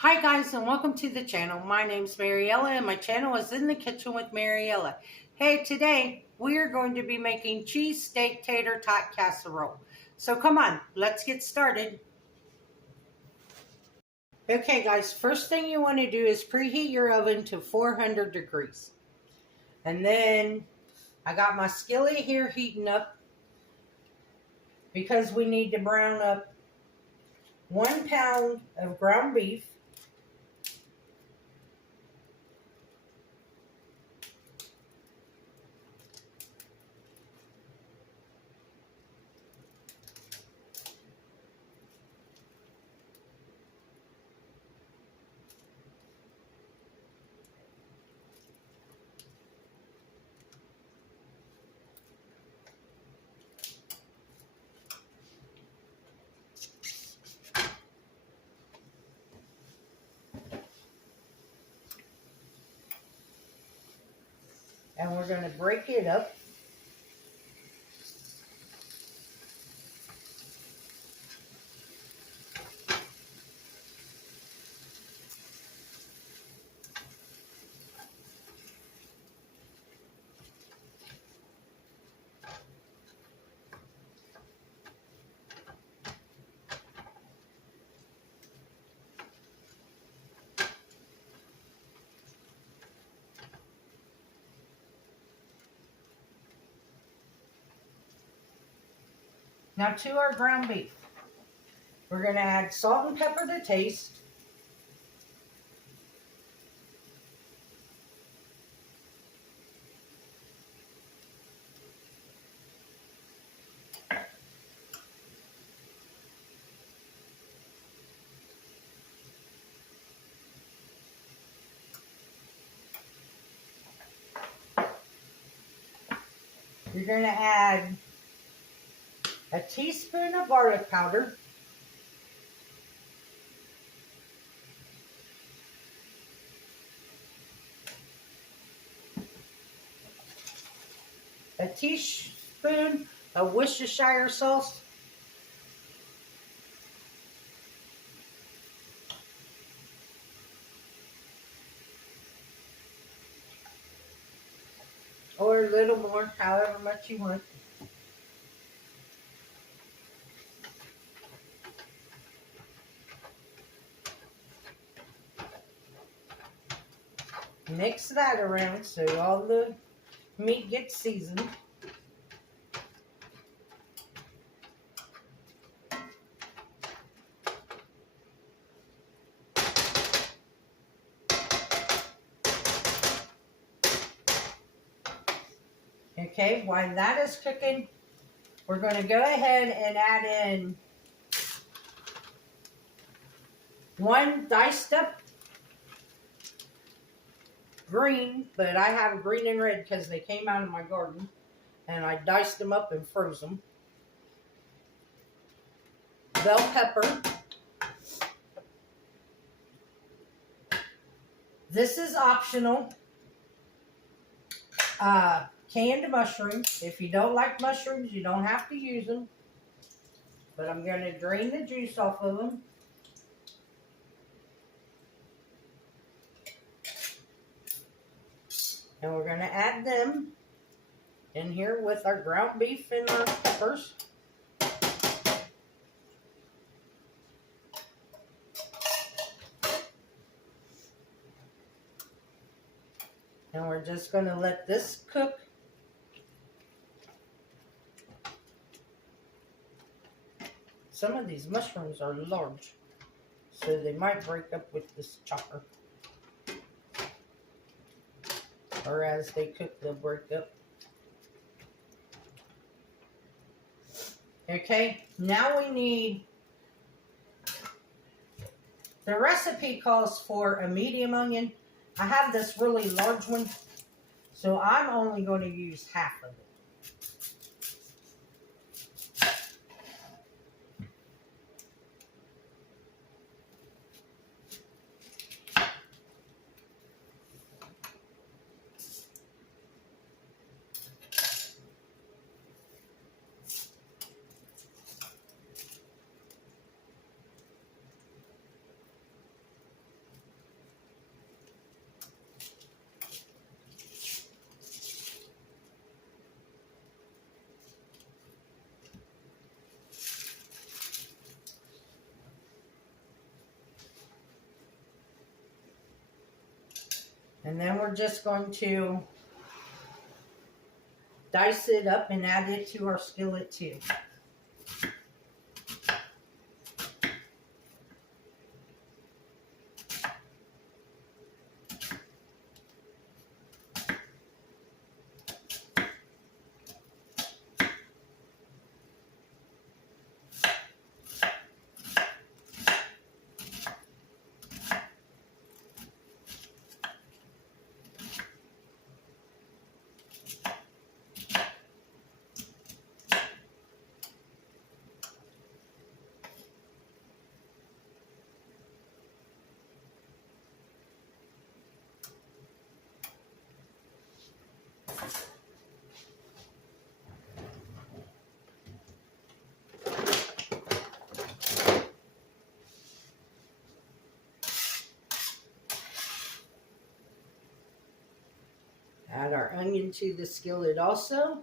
Hi guys and welcome to the channel. My name's Mariella and my channel is In the Kitchen with Mariella. Hey, today we are going to be making cheese steak tater tot casserole. So come on, let's get started. Okay guys, first thing you want to do is preheat your oven to 400 degrees. And then I got my skillet here heating up because we need to brown up 1 pound of ground beef. And we're going to break it up. Now to our ground beef, we're going to add salt and pepper to taste. You're going to add a teaspoon of garlic powder, a teaspoon of Worcestershire sauce, or a little more, however much you want. Mix that around so all the meat gets seasoned. Okay, while that is cooking, we're going to go ahead and add in 1 diced up green, but I have green and red because they came out of my garden, and I diced them up and froze them. Bell pepper. This is optional. Canned mushrooms. If you don't like mushrooms, you don't have to use them. But I'm going to drain the juice off of them. And we're going to add them in here with our ground beef and our peppers. And we're just going to let this cook. Some of these mushrooms are large, so they might break up with this chopper. Or as they cook, they'll break up. Okay, now we need, the recipe calls for a medium onion. I have this really large one, so I'm only going to use half of it. And then we're just going to dice it up and add it to our skillet too. Add our onion to the skillet also.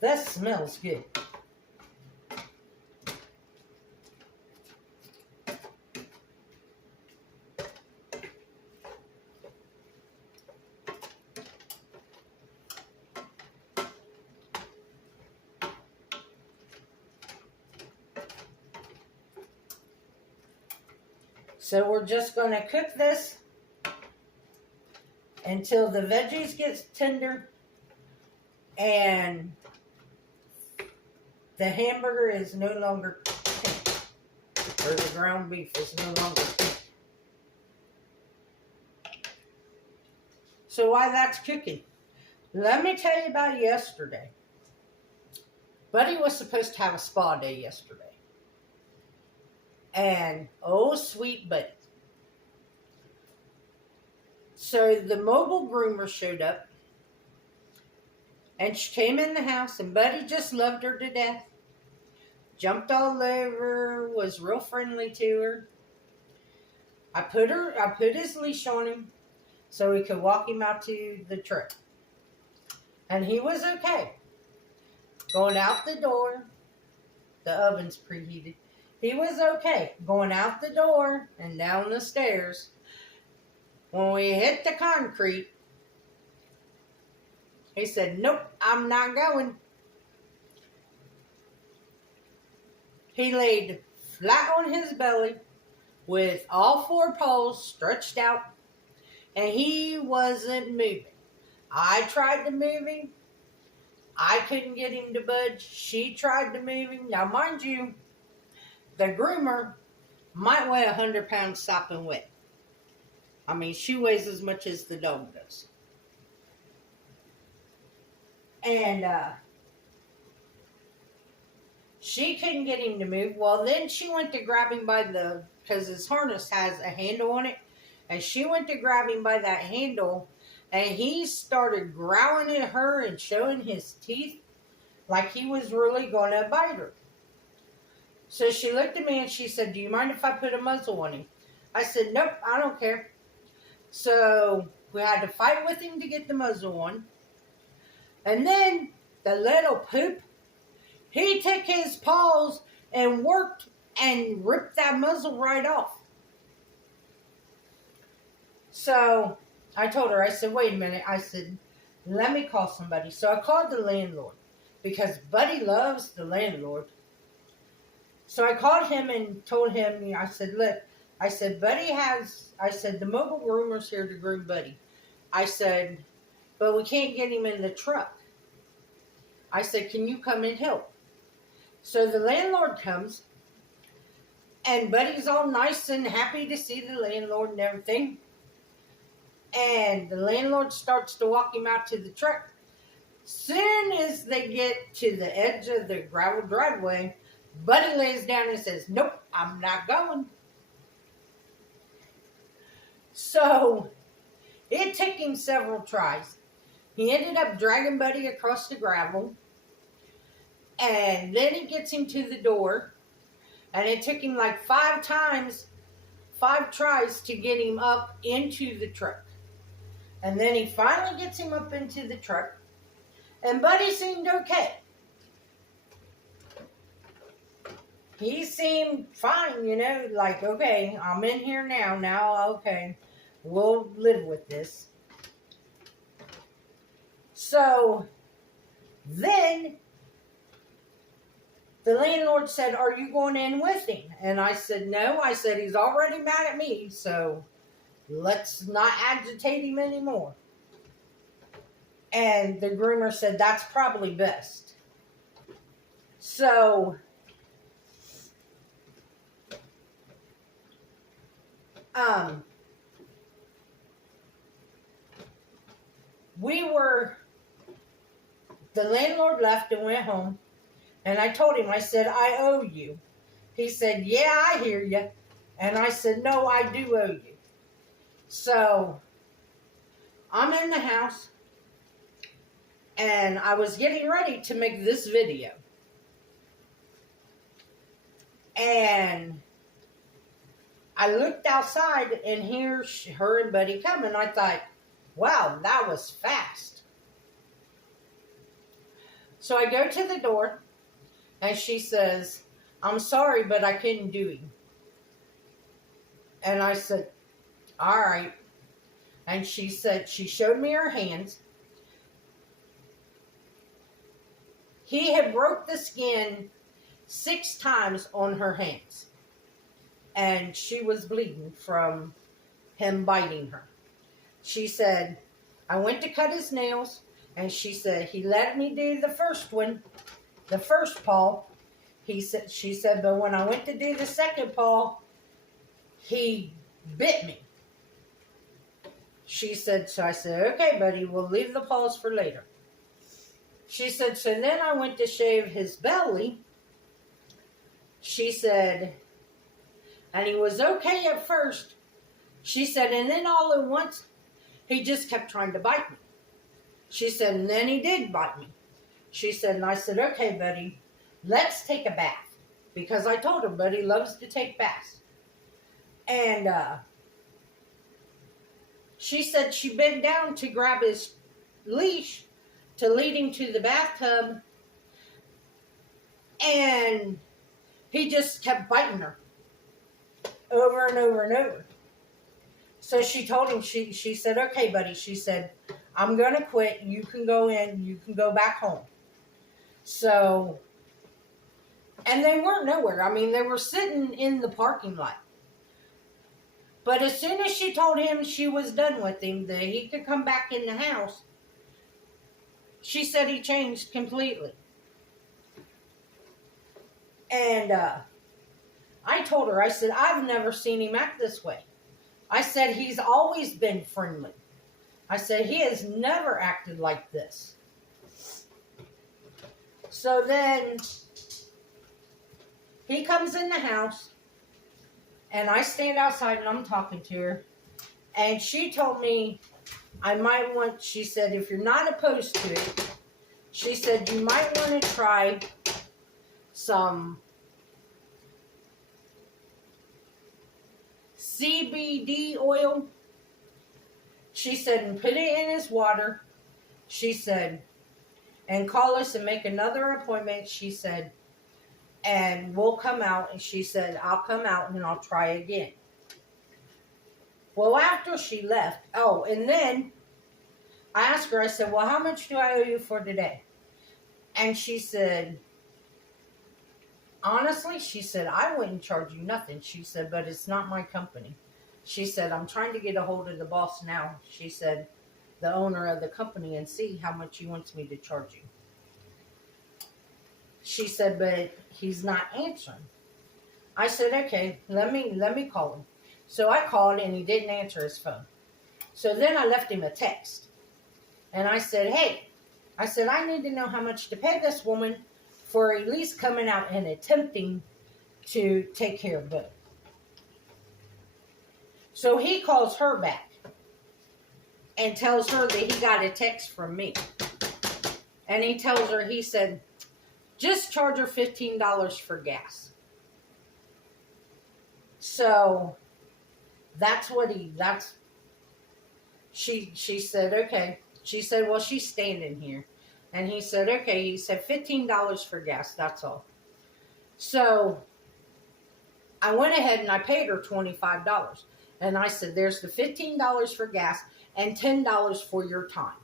That smells good. So we're just going to cook this until the veggies get tender and the hamburger is no longer pink, or the ground beef is no longer pink. So while that's cooking, let me tell you about yesterday. Buddy was supposed to have a spa day yesterday. And oh, sweet Buddy. So the mobile groomer showed up. And she came in the house, and Buddy just loved her to death. Jumped all over, was real friendly to her. I put his leash on him so we could walk him out to the truck. And he was okay. Going out the door, the oven's preheated. He was okay going out the door and down the stairs. When we hit the concrete, he said, "Nope, I'm not going." He laid flat on his belly with all four paws stretched out, and he wasn't moving. I tried to move him. I couldn't get him to budge. She tried to move him. Now, mind you, the groomer might weigh 100 pounds sopping wet. I mean, she weighs as much as the dog does. And she couldn't get him to move. Well, then she went to grab him by because his harness has a handle on it. And she went to grab him by that handle. And he started growling at her and showing his teeth like he was really going to bite her. So she looked at me and she said, "Do you mind if I put a muzzle on him?" I said, "Nope, I don't care." So we had to fight with him to get the muzzle on. And then the little poop, he took his paws and worked and ripped that muzzle right off. So I told her, I said, "Wait a minute." I said, "Let me call somebody." So I called the landlord because Buddy loves the landlord. So I called him and told him, I said, "Look," I said, I said, "the mobile groomer's here to groom Buddy." I said, "But we can't get him in the truck." I said, "Can you come and help?" So the landlord comes, and Buddy's all nice and happy to see the landlord and everything. And the landlord starts to walk him out to the truck. Soon as they get to the edge of the gravel driveway, Buddy lays down and says, "Nope, I'm not going." So it took him several tries. He ended up dragging Buddy across the gravel. And then he gets him to the door. And it took him like 5 tries to get him up into the truck. And then he finally gets him up into the truck. And Buddy seemed okay. He seemed fine, you know, like, okay, I'm in here now. Now, okay, we'll live with this. So then the landlord said, are you going in with him? And I said, no. I said, he's already mad at me, so let's not agitate him anymore. And the groomer said, that's probably best. So the landlord left and went home. And I told him, I said, I owe you. He said, yeah, I hear you. And I said, no, I do owe you. So I'm in the house. And I was getting ready to make this video. And I looked outside and here's her and Buddy coming. I thought, wow, that was fast. So I go to the door and she says, I'm sorry, but I couldn't do it. And I said, all right. And she said, she showed me her hands. He had broke the skin 6 times on her hands. And she was bleeding from him biting her. She said, I went to cut his nails. And she said, he let me do the first one, the first paw. She said, but when I went to do the second paw, he bit me. She said, so I said, okay, buddy, we'll leave the paws for later. She said, so then I went to shave his belly. She said, and he was okay at first. She said, and then all at once, he just kept trying to bite me. She said, and then he did bite me. She said, and I said, okay, buddy, let's take a bath. Because I told her, Buddy loves to take baths. And she said she bent down to grab his leash to lead him to the bathtub. And he just kept biting her over and over and over. So she told him, she said, okay, buddy. She said, I'm going to quit. You can go in. You can go back home. So, and they weren't nowhere. I mean, they were sitting in the parking lot. But as soon as she told him she was done with him, that he could come back in the house, she said he changed completely. And I told her, I said, I've never seen him act this way. I said, he's always been friendly. I said, he has never acted like this. So then he comes in the house and I stand outside and I'm talking to her. And she told me I might want, she said, if you're not opposed to it, she said, you might want to try some CBD oil. She said, and put it in his water. She said, and call us and make another appointment. She said, and we'll come out. And she said, I'll come out and I'll try again. Well, after she left, oh, and then I asked her, I said, well, how much do I owe you for today? And she said, honestly, she said, I wouldn't charge you nothing. She said, but it's not my company. She said, I'm trying to get a hold of the boss now. She said, the owner of the company, and see how much he wants me to charge you. She said, but he's not answering. I said, okay, let me call him. So I called and he didn't answer his phone. So then I left him a text. And I said, hey, I said, I need to know how much to pay this woman for at least coming out and attempting to take care of Bo. So he calls her back and tells her that he got a text from me. And he tells her, he said, just charge her $15 for gas. So she said, okay. She said, well, she's standing here. And he said, okay. He said, $15 for gas. That's all. So I went ahead and I paid her $25. And I said, there's the $15 for gas and $10 for your time.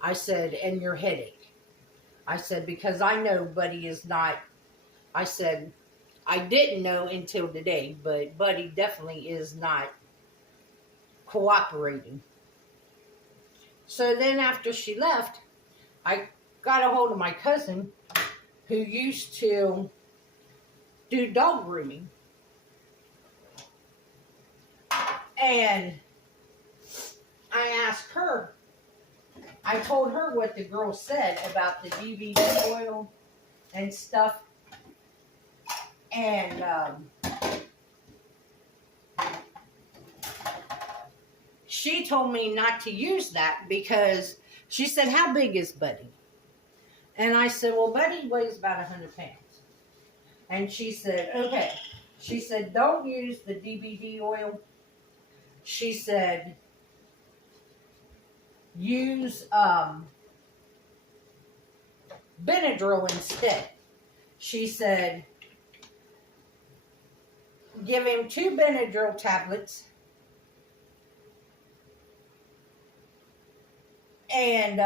I said, and your headache. I said, because I know Buddy is not, I said, I didn't know until today, but Buddy definitely is not cooperating. So then after she left, I got a hold of my cousin who used to do dog grooming. And I asked her, I told her what the girl said about the DVD oil and stuff. And she told me not to use that because she said, how big is Buddy? And I said, well, Buddy weighs about 100 pounds. And she said, okay. She said, don't use the DVD oil. She said, use Benadryl instead. She said, give him 2 Benadryl tablets and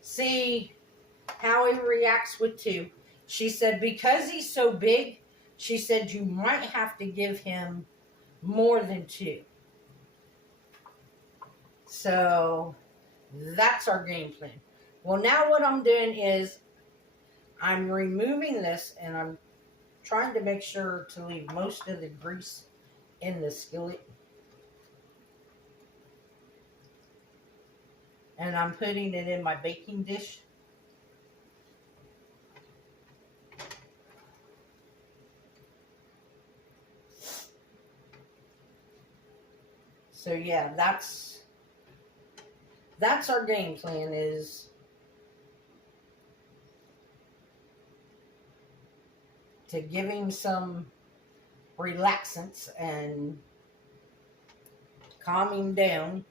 see how he reacts with 2. She said, because he's so big, she said, you might have to give him more than 2. So that's our game plan. Well, now what I'm doing is I'm removing this and I'm trying to make sure to leave most of the grease in the skillet. And I'm putting it in my baking dish. So yeah, that's our game plan, is to give him some relaxants and calm him down.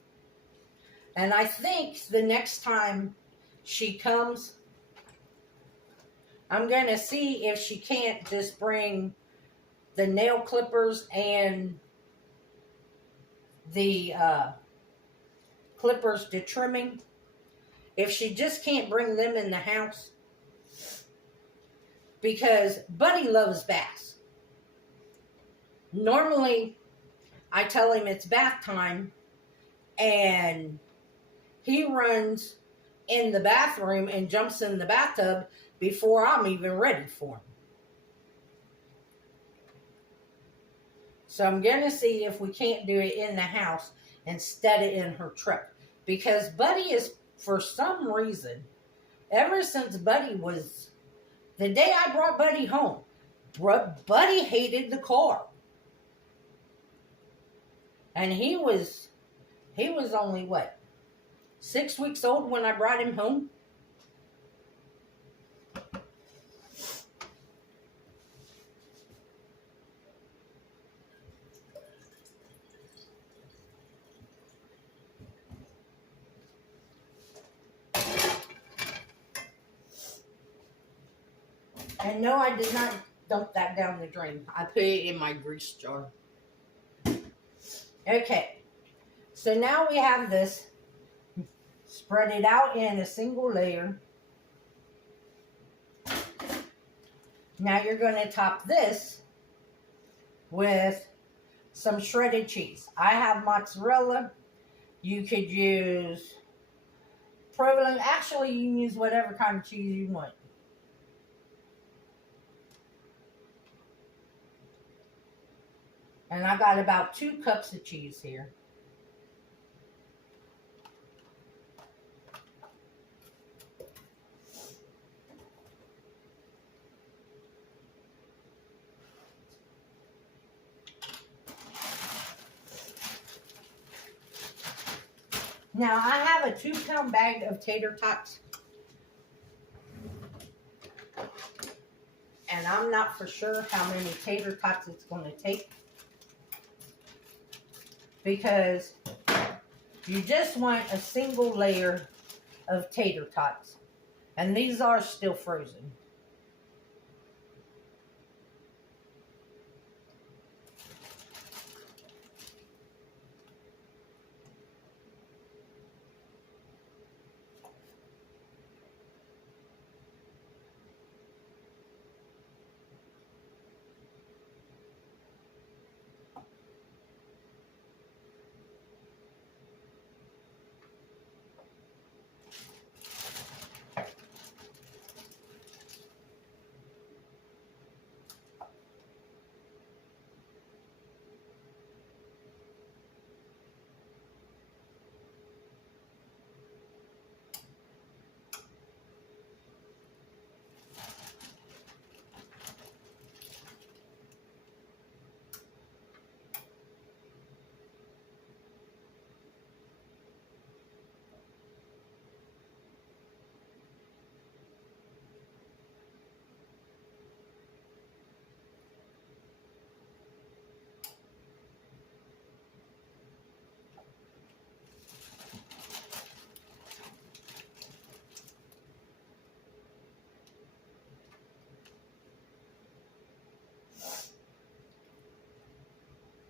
And I think the next time she comes, I'm going to see if she can't just bring the nail clippers and the clippers to trimming. If she just can't bring them in the house, because Buddy loves baths. Normally, I tell him it's bath time, and he runs in the bathroom and jumps in the bathtub before I'm even ready for him. So I'm going to see if we can't do it in the house instead of in her truck. Because Buddy is, for some reason, ever since Buddy was, the day I brought Buddy home, Buddy hated the car. And he was only, what, 6 weeks old when I brought him home? And no, I did not dump that down the drain. I put it in my grease jar. Okay. So now we have this. Spread it out in a single layer. Now you're going to top this with some shredded cheese. I have mozzarella. You could use provolone. Actually, you can use whatever kind of cheese you want. And I got about 2 cups of cheese here. Now I have a 2-pound bag of tater tots. And And I'm not for sure how many tater tots it's going to take, because you just want a single layer of tater tots. And these are still frozen.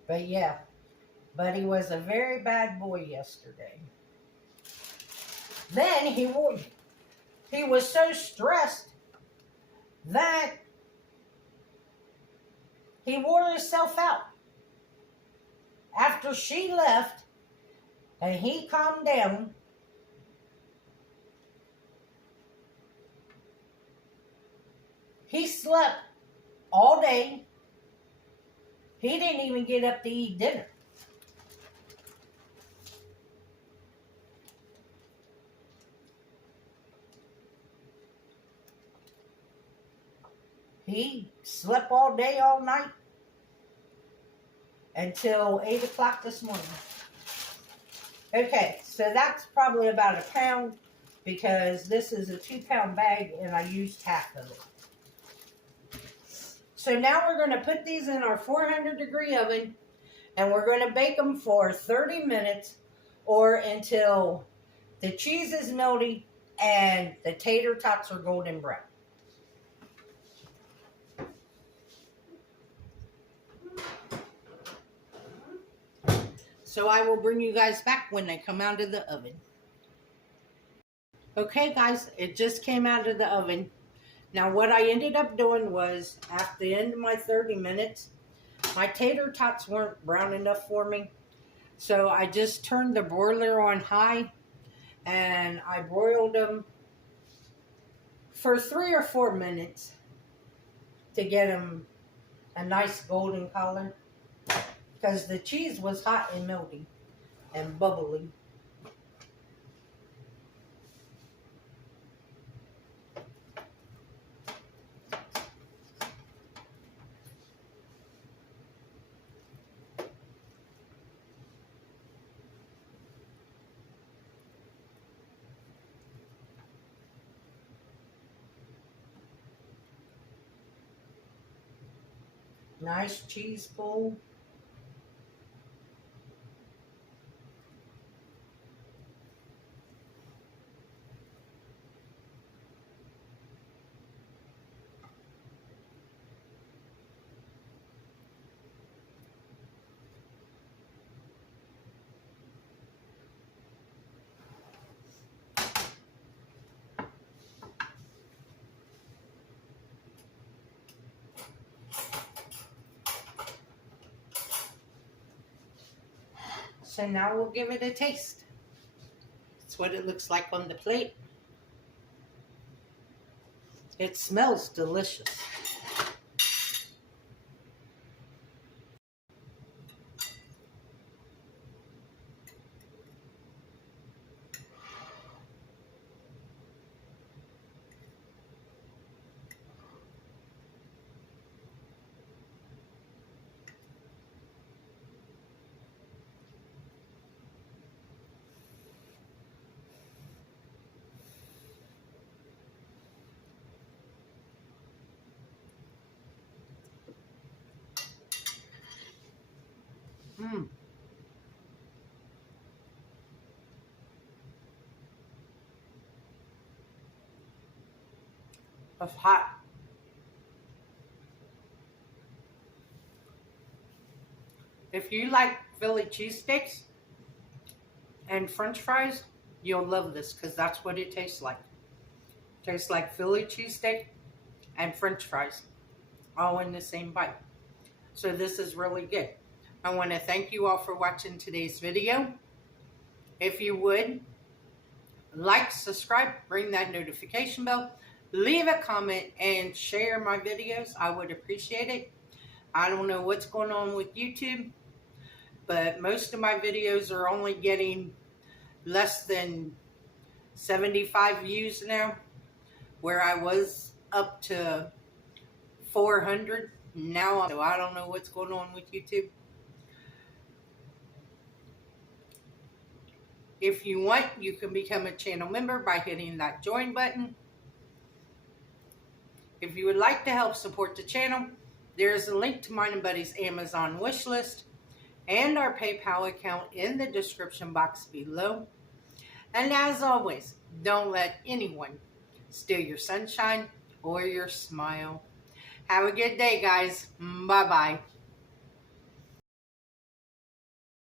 But yeah, Buddy was a very bad boy yesterday. Then he was so stressed that he wore himself out. After she left and he calmed down, he slept all day. He didn't even get up to eat dinner. He slept all day, all night, until 8 o'clock this morning. Okay, so that's probably about a pound, because this is a 2-pound bag and I used half of it. So now we're going to put these in our 400-degree oven, and we're going to bake them for 30 minutes or until the cheese is melty and the tater tots are golden brown. So I will bring you guys back when they come out of the oven. Okay guys, it just came out of the oven. Now what I ended up doing was, at the end of my 30 minutes, my tater tots weren't brown enough for me. So I just turned the broiler on high and I broiled them for 3 or 4 minutes to get them a nice golden color, because the cheese was hot and melty and bubbly. Nice cheese pull. So now we'll give it a taste. That's what it looks like on the plate. It smells delicious. Mmm. It's hot. If you like Philly cheesesteaks and French fries, you'll love this because that's what it tastes like. It tastes like Philly cheesesteak and French fries, all in the same bite. So this is really good. I want to thank you all for watching today's video. If you would, like, subscribe, ring that notification bell, leave a comment, and share my videos. I would appreciate it. I don't know what's going on with YouTube, but most of my videos are only getting less than 75 views now, where I was up to 400 now. So I don't know what's going on with YouTube. If you want, you can become a channel member by hitting that join button. If you would like to help support the channel, there is a link to mine and Buddy's Amazon wish list and our PayPal account in the description box below. And as always, don't let anyone steal your sunshine or your smile. Have a good day, guys. Bye-bye.